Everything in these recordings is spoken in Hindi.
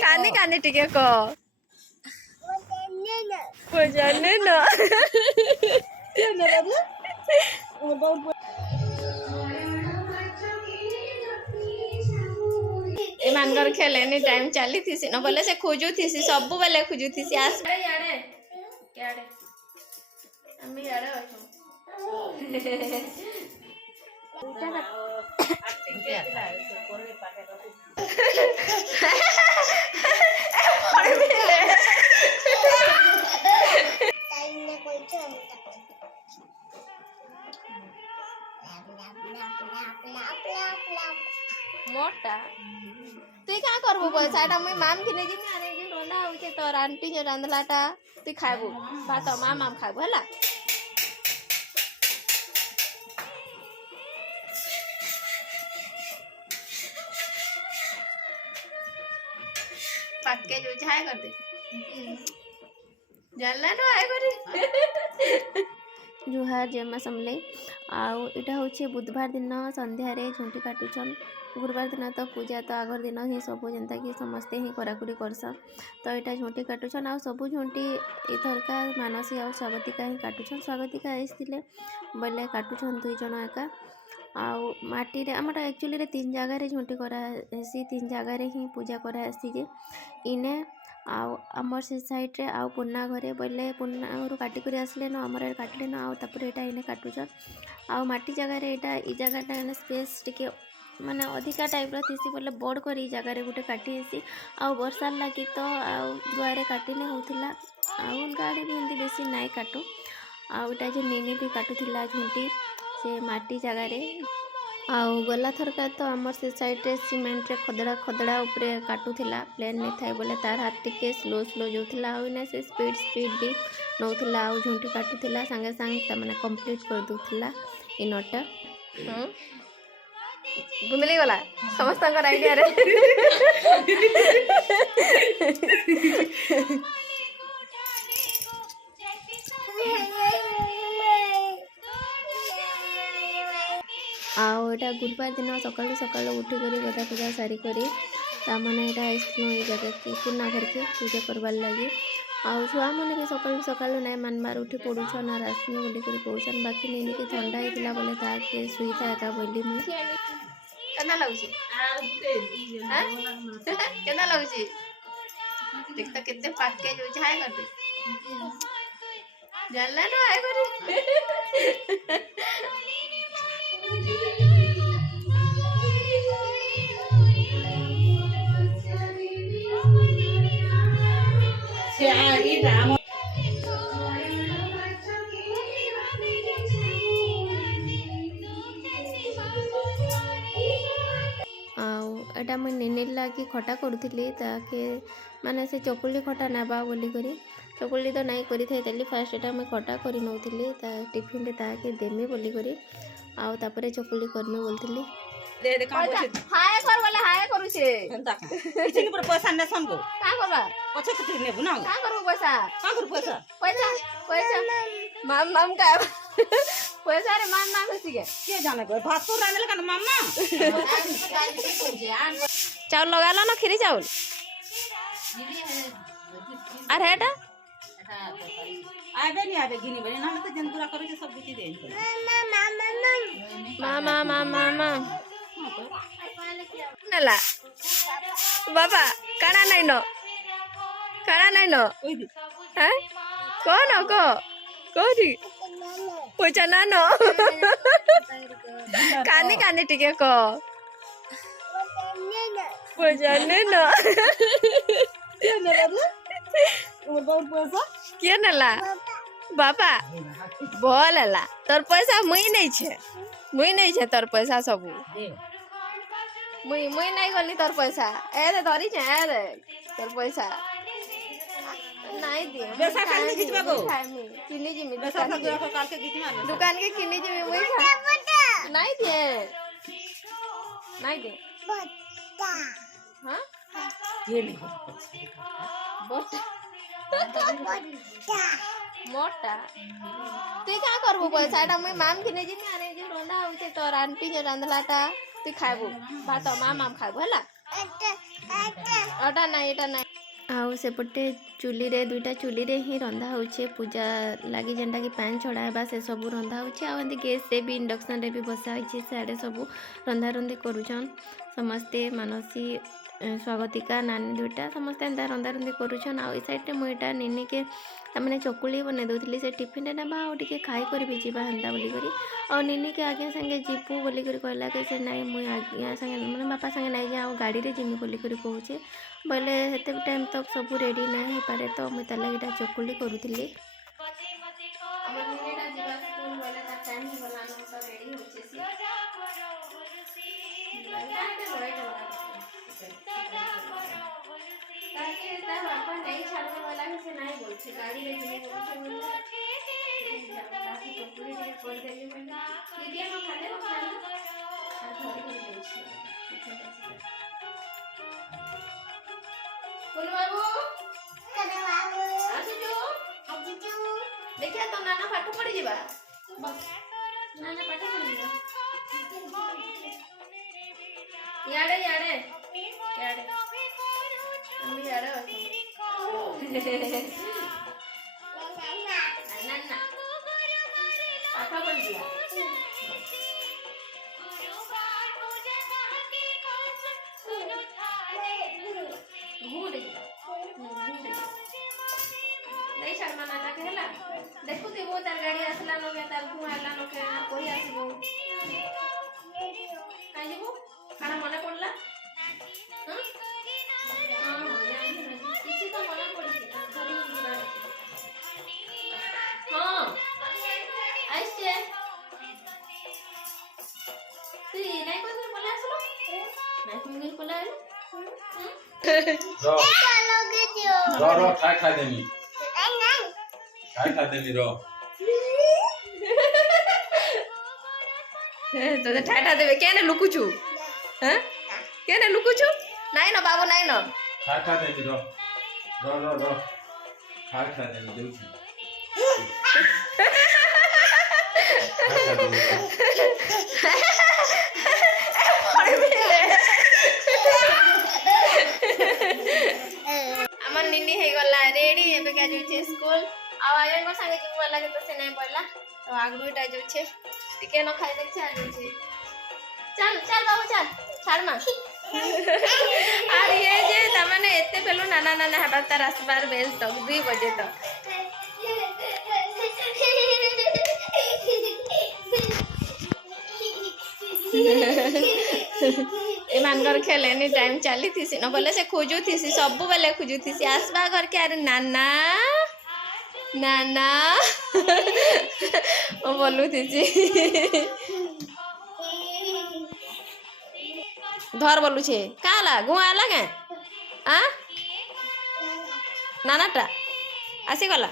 कानी कानी टिके को जाने ना एमानकर खेले नि टाइम चली थी न बोले से खोजु थी सब बेले खोजु थी आस याडे याडे हम याडे अछो मोटा तु क्या करबो पैसा मुई माम किने जिमी आने जे रंदा होचे तोर आंटी जे रंदलाटा तु खाबो भात माम खाबो हला पक्के जो चाहे कर दे जानला न आए करी जुहार जेमा समले आउ इटा होचे बुधवार दिन संध्या रे झुंटी काटुछन गुरुवार दिन तो पूजा तो आगर दिन ही सब जनता कि समस्ते ही कराकुरी करसन तो यहाँ झुंटी काटुछन आ सब झुंटी इथरका मानसी और स्वागतिका ही काटुछन स्वागतिका आसते बोले काटुछन 2 जन एका आउ माटी रे आमटा एक्चुअली रे 3 जगह रे झुंटी करासी 3 जगह रे ही पूजा करासी जे इने आउ आमर से साइड रे आउ पुन्ना घरे बोले पुन्ना घर काटी कर आसले न आमर काटले न आउ तापर एटा इने काटुछन आउ माटी जगह रे एटा ई जगहटा स्पेस टिके माने अधिका टाइप थी बोले बड़ कर जगार गोटे काटी आउ वर्षा लगी तो आउ दुआरे काटी नहीं होता आउ गाड़ी भी एमती बेसी नाई काटू आउटा जो नेनी भी काटुला झुंटी से माटी जगार आउ गला थरका तो आमर से साइड रे सीमेंट रे खदड़ा खदड़ा ऊपर काटुला प्लेन नहीं थाए बोले तार हाथ टिके स्लो स्लो जोला आउ से स्पीड स्पीड भी नौला आउ झुंटी काटुला सांगे सांगे माने कंप्लीट कर दूला इनटा मिली गला समस्त आइडिया रे आटा गुरुवार दिन सकालू सकालू उठिक गदा पूजा सारिक मैंने ये जगह की पुना घर के पूजा करवार लगे आउ छुआ मैंने भी सकालू सकालू ना मानबार उठी पड़ुछन और आसमी बोली कहूछन बाकी नहीं कि ठंडा होता बोले ताके सुई था एका बोली मुझे केना लागुची केना लागुची देख तो कितने पाके जो चाहे कर दे जानला न आए करी एटा मुझे नेने लगी खटा करूली ताके माने से चकुली खटा नाबा बोली करी चकुली तो नहीं करी थे फास्ट एटा मुझे खटा कर नौली टिफिन रे ताके देमी बोली करी आउ तापरे चकुली करमी बोलती दे दे काम हाय कर बोले हाय करू छे एंता का किछि के पैसा ने संगो का करबा पछे कथि नेबु ना का करू पैसा का करू पैसा पैसा पैसा माम माम का पैसा रे माम माम के जाने को भात तो रांधले का मामा चाउल लगा लो ना खीरी चाउल अरे हेटा आबे नहीं आबे गिनी बने ना तो जन पूरा करे के सब बुची दे मामा मामा मामा नला बाबा काना नहीं नो हैं कौन को कोठी पैसा ना नो कानी कानी टिके को पैसा नहीं नो के नला बाबा बोलला तोर पैसा मुई नहीं छे तोर पैसा सब मुई नहीं गली तोर पैसा ए रे धरी छे ए रे तोर पैसा नहीं दे पैसा काल के खिचबा को किनी जिमी पैसा सब काल के खिचबा दुकान के किनी जिमी मुई नहीं दे हां ये नहीं बोटा मोटा तु क्या करबो पैसा मुई माम किने जिमी आने जे रंदा होचे तोर आंटी जे रंदलाटा तु खाबो भात माम खाबो हला अटा नहीं एटा नहीं आउ सेपटे चुली रे दुईटा चुली रे ही रंधा होचे पूजा लगी जेनटा कि पैन छड़ाबा से सब रंधा होचे आ गैस रे भी इंडक्शन रे भी बसा होचे साड़े सब रंधा रंधी करूछन समस्ते मानसी स्वागतिका नानी दुईटा समस्ते एंता रंधा रंधी करूछन आ ई साइड रे मुईटा निनी के तमने चकुली बने दउथली से टिफिन रे ना और टिके खाई कर भी जीवा हंता बोली करी और निनी के आगे संगे जीपू बोली करी कहला कि से नहीं मुई आगे संगे माने बापा संगे नहीं जा गाड़ी रे जिमी बोली करी कहूचे बोले हेते टाइम तक सब रेडी ना हो पारे तो मुई तला गिटा चकुली करूथली हमर निनीटा जीवा स्कूल बोले ता टाइम ही बोला न तो रेडी होचे सी ताकि ता बापा नहीं छाड़ने वाला है से नहीं बोलछे गाड़ी रे जिमी बोलछे बोले ताकि चकुली रे कर देली बोले ठीक है हम खाले आ घर कर देछे बोलो बाबू आजू देखिए तो नाना पाठ पढ़ी जीवा बस नाना पाठ पढ़ी जीवा याडे याडे याडे हम याडे नाना पाठ पढ़ी जीवा नहीं शर्मा नाना के हला देखो ती वो तार गाड़ी असला नो के तार तू आला नो के कोई आसीबो काई जेबो खाना मने पड़ला हां किसी तो मने पड़सी घरी जीवा हां आइसे तू नहीं कोई बोला असलो नहीं कोई बोला रो खा देनी खा देनी रो तो ठाठा देवे केने लुकुचू हैं केने लुकुचू नहीं ना बाबू नहीं ना खा देनी रो रो रो रो खा देनी देउछी हमर निनी हे गला रेडी एबे का जोचे स्कूल आ आयन को संगे जुवा लागे तो से नहीं पड़ला तो आगुटा जोचे टिके न खाइ देख छाड़ जोचे चल चल बाबू चल छाड़ मा और ये जे तमने एते पेलो नाना नाना हबा तार असबार बेल तक 2 बजे तक ए मानकर खेल एनी टाइम चली थी न बोले से खोजू थी सब बेले खोजू थी आसबा घर के अरे नाना नाना ओ बोलू थी धर बोलू छे काला गुआला के आ नानाटा आसी गला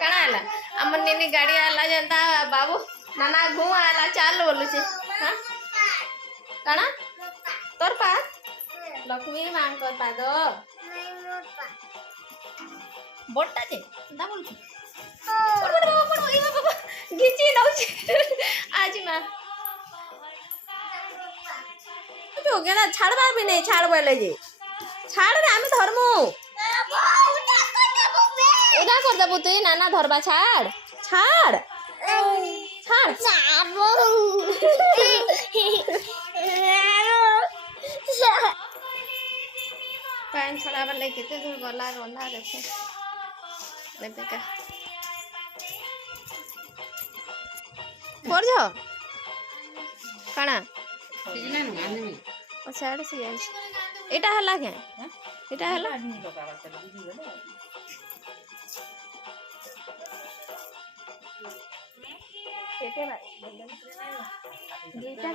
काना आला हमर निनी गाड़ी आला जनता बाबू नाना गुआला चाल बोलू छे हां काना तोर पा लक्ष्मी मां तोर पा दो बोटा जे दा बोल छी बोल ई बाबा घिची दउची आज मां तो गेला छाड़बा भी नहीं छाड़ बोले जे छाड़ रे हम धरमु उदा कर दबु तू नाना धरबा छाड़ छाड़ छाड़ पैन छड़ा वाले केते दूर गला रोना देखे लेबे का कर जा काना बिजली न आने में ओ साइड से जाई एटा हला के एटा हला केते बा दुईटा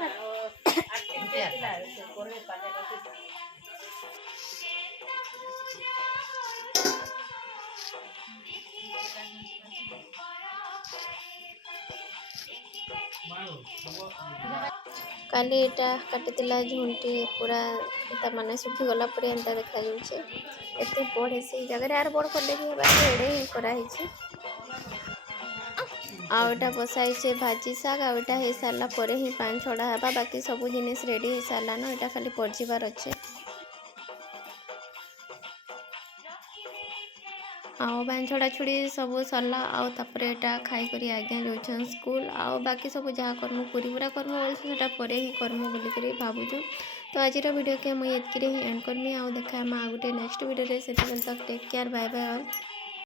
काली एटा काटिला झुंटी पूरा एटा माने सुखी गला पूरा एंता देखा जाउछे एते बड़ से जगह यार बड़ कर देबी बाकी एडे ही करा हिची आउ एटा बसाइछे भाजी शाग आउ एटा हे सारला परे ही पान छड़ा हेबा बाकी सब जिनिस रेडी हे सारलान एटा खाली पड़जिबार अच्छे आउ पान छड़ा छुड़ी सब सरला आउ तापरे एटा खाई करी आज्ञा जाउछन स्कूल आउ बाकी सब जहाँ करमु पूरी पूरा करमु बोलछन सेटा परे ही करमु बोली करी भाबुछु। तो आज वीडियो के मुई एतकी ही एंड करमी आउ देखा आ गुटे नेक्स्ट वीडियो रे सेते तक take care bye bye all.